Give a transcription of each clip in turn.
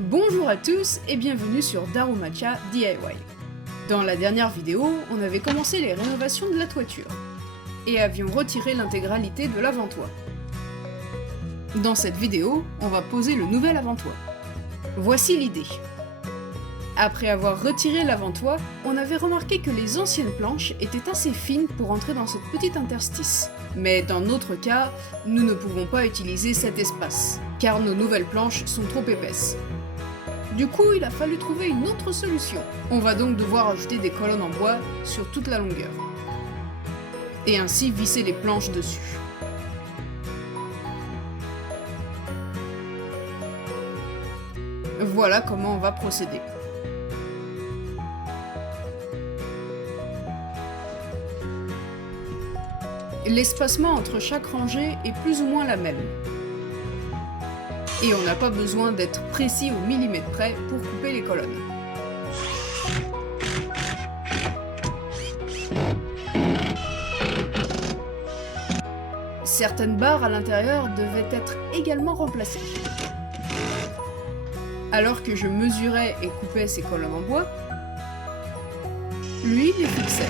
Bonjour à tous et bienvenue sur Darumacha DIY. Dans la dernière vidéo, on avait commencé les rénovations de la toiture et avions retiré l'intégralité de l'avant-toit. Dans cette vidéo, on va poser le nouvel avant-toit. Voici l'idée. Après avoir retiré l'avant-toit, on avait remarqué que les anciennes planches étaient assez fines pour entrer dans cette petite interstice. Mais dans notre cas, nous ne pouvons pas utiliser cet espace, car nos nouvelles planches sont trop épaisses. Du coup, il a fallu trouver une autre solution. On va donc devoir ajouter des colonnes en bois sur toute la longueur. Et ainsi visser les planches dessus. Voilà comment on va procéder. L'espacement entre chaque rangée est plus ou moins la même. Et on n'a pas besoin d'être précis au millimètre près pour couper les colonnes. Certaines barres à l'intérieur devaient être également remplacées. Alors que je mesurais et coupais ces colonnes en bois, lui les fixait.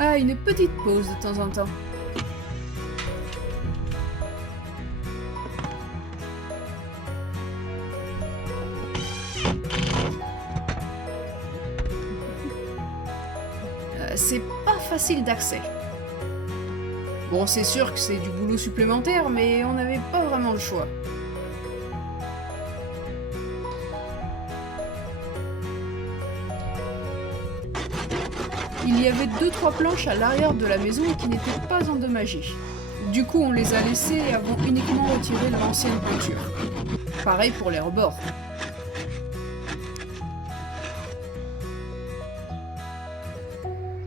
Ah, une petite pause de temps en temps. C'est pas facile d'accès. Bon, c'est sûr que c'est du boulot supplémentaire, mais on n'avait pas vraiment le choix. Il y avait 2-3 planches à l'arrière de la maison qui n'étaient pas endommagées. Du coup, on les a laissées et avons uniquement retiré l'ancienne peinture. Pareil pour les rebords.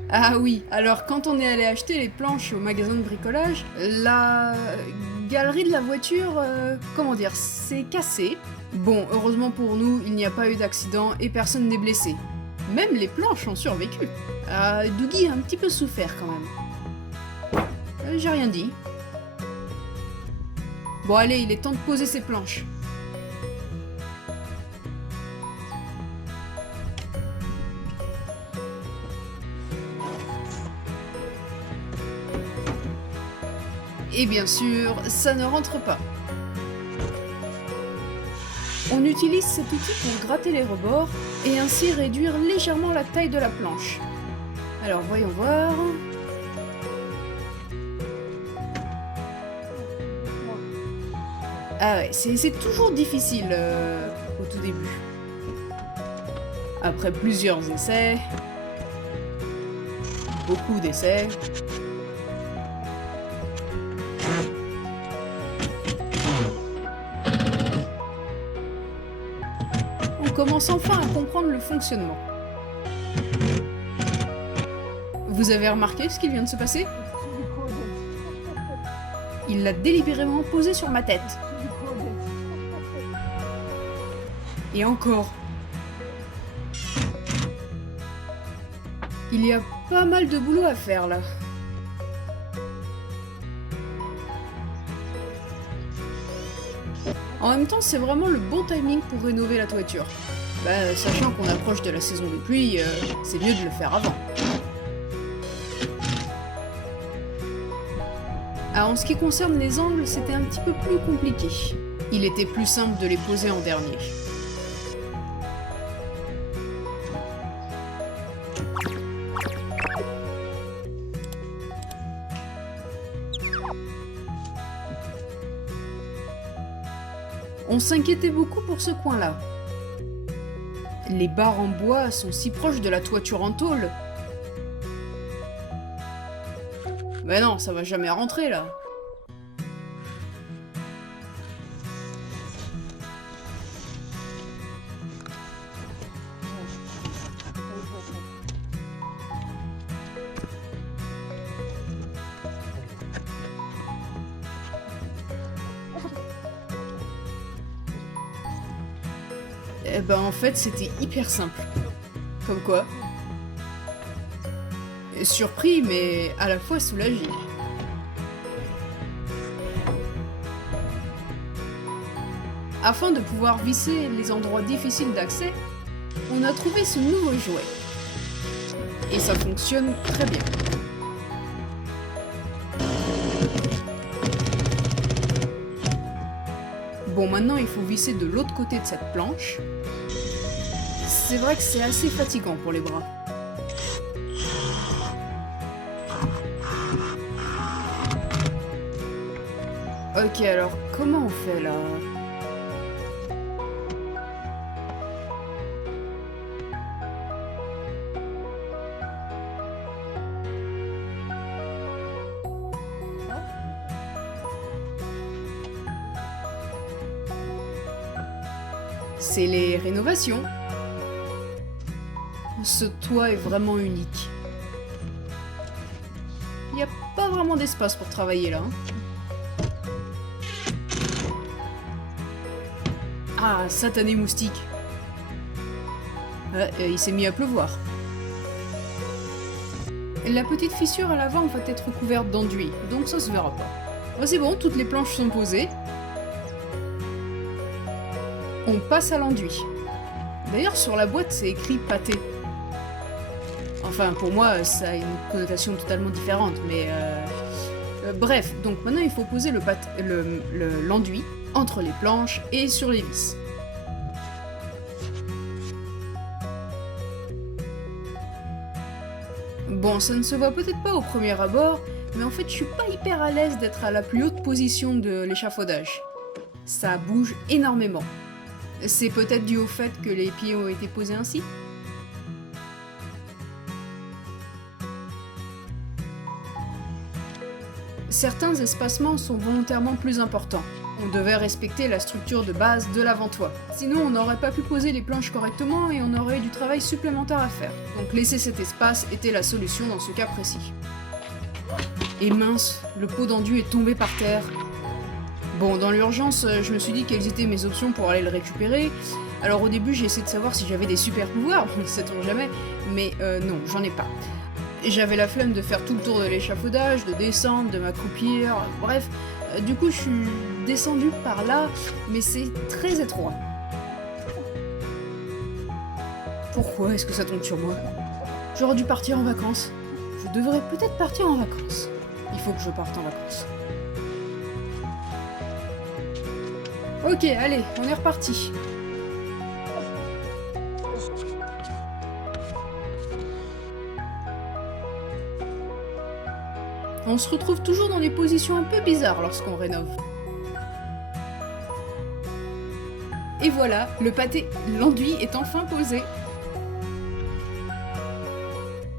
Ah oui, alors quand on est allé acheter les planches au magasin de bricolage, la galerie de la voiture, s'est cassée. Bon, heureusement pour nous, il n'y a pas eu d'accident et personne n'est blessé. Même les planches ont survécu. Dougie a un petit peu souffert quand même. J'ai rien dit. Bon allez, il est temps de poser ses planches. Et bien sûr, ça ne rentre pas. On utilise cet outil pour gratter les rebords et ainsi réduire légèrement la taille de la planche. Alors voyons voir... Ah ouais, c'est toujours difficile au tout début. Après plusieurs essais... Beaucoup d'essais... On commence enfin à comprendre le fonctionnement. Vous avez remarqué ce qui vient de se passer? Il l'a délibérément posé sur ma tête. Et encore. Il y a pas mal de boulot à faire là. En même temps, c'est vraiment le bon timing pour rénover la toiture. Sachant qu'on approche de la saison de pluie, c'est mieux de le faire avant. En ce qui concerne les angles, c'était un petit peu plus compliqué. Il était plus simple de les poser en dernier. On s'inquiétait beaucoup pour ce coin-là. Les barres en bois sont si proches de la toiture en tôle. Mais non, ça va jamais rentrer là. En fait, c'était hyper simple. Comme quoi. Surpris, mais à la fois soulagé. Afin de pouvoir visser les endroits difficiles d'accès, on a trouvé ce nouveau jouet. Et ça fonctionne très bien. Bon, maintenant il faut visser de l'autre côté de cette planche. C'est vrai que c'est assez fatigant pour les bras. Ok, alors comment on fait là? C'est les rénovations. Ce toit est vraiment unique. Il n'y a pas vraiment d'espace pour travailler là. Ah, satané moustique. Ouais, il s'est mis à pleuvoir. La petite fissure à l'avant va être couverte d'enduit, donc ça se verra pas. Oh, c'est bon, toutes les planches sont posées. On passe à l'enduit. D'ailleurs, sur la boîte, c'est écrit pâté. Enfin, pour moi, ça a une connotation totalement différente, mais... bref, donc maintenant, il faut poser l'enduit entre les planches et sur les vis. Bon, ça ne se voit peut-être pas au premier abord, mais en fait, je suis pas hyper à l'aise d'être à la plus haute position de l'échafaudage. Ça bouge énormément. C'est peut-être dû au fait que les pieds ont été posés ainsi? Certains espacements sont volontairement plus importants. On devait respecter la structure de base de l'avant-toit. Sinon, on n'aurait pas pu poser les planches correctement et on aurait eu du travail supplémentaire à faire. Donc laisser cet espace était la solution dans ce cas précis. Et mince, le pot d'enduit est tombé par terre. Bon, dans l'urgence, je me suis dit quelles étaient mes options pour aller le récupérer. Alors au début, j'ai essayé de savoir si j'avais des super pouvoirs, sait-on jamais, mais non, j'en ai pas. J'avais la flemme de faire tout le tour de l'échafaudage, de descendre, de m'accroupir, bref. Du coup, je suis descendue par là, mais c'est très étroit. Pourquoi est-ce que ça tombe sur moi? J'aurais dû partir en vacances. Je devrais peut-être partir en vacances. Il faut que je parte en vacances. Ok, allez, on est reparti. On se retrouve toujours dans des positions un peu bizarres lorsqu'on rénove. Et voilà, l'enduit est enfin posé.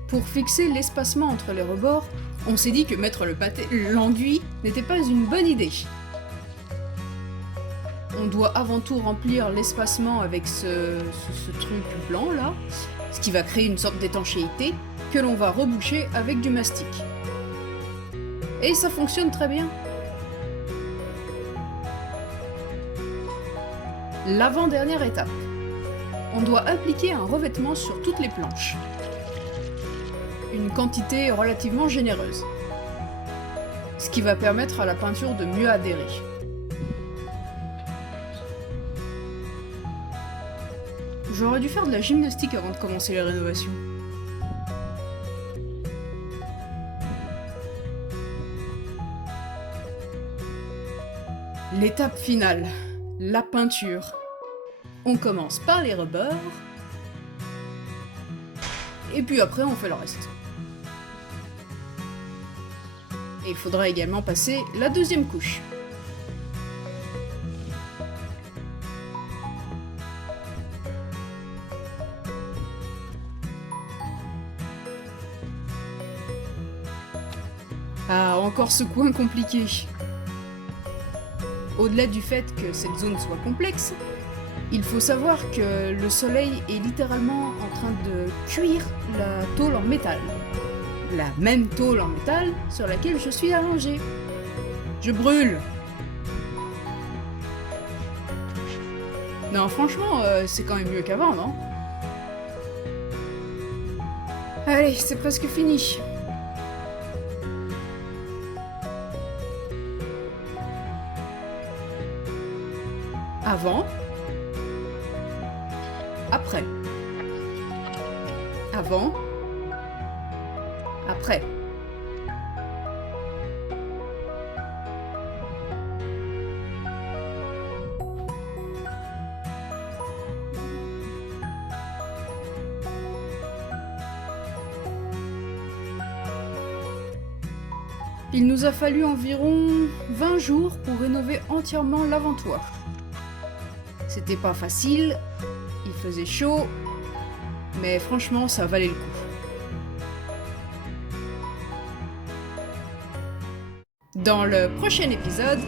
Pour fixer l'espacement entre les rebords, on s'est dit que mettre l'enduit n'était pas une bonne idée. On doit avant tout remplir l'espacement avec ce truc blanc là, ce qui va créer une sorte d'étanchéité que l'on va reboucher avec du mastic. Et ça fonctionne très bien. L'avant-dernière étape. On doit appliquer un revêtement sur toutes les planches. Une quantité relativement généreuse. Ce qui va permettre à la peinture de mieux adhérer. J'aurais dû faire de la gymnastique avant de commencer les rénovations. L'étape finale, la peinture. On commence par les rebords, et puis après on fait le reste. Et il faudra également passer la deuxième couche. Ah, encore ce coin compliqué. Au-delà du fait que cette zone soit complexe, il faut savoir que le soleil est littéralement en train de cuire la tôle en métal. La même tôle en métal sur laquelle je suis allongée. Je brûle! Non, franchement, c'est quand même mieux qu'avant, non? Allez, c'est presque fini. Avant. Après. Avant. Après. Il nous a fallu environ 20 jours pour rénover entièrement l'avant-toit. C'était pas facile, il faisait chaud, mais franchement ça valait le coup. Dans le prochain épisode,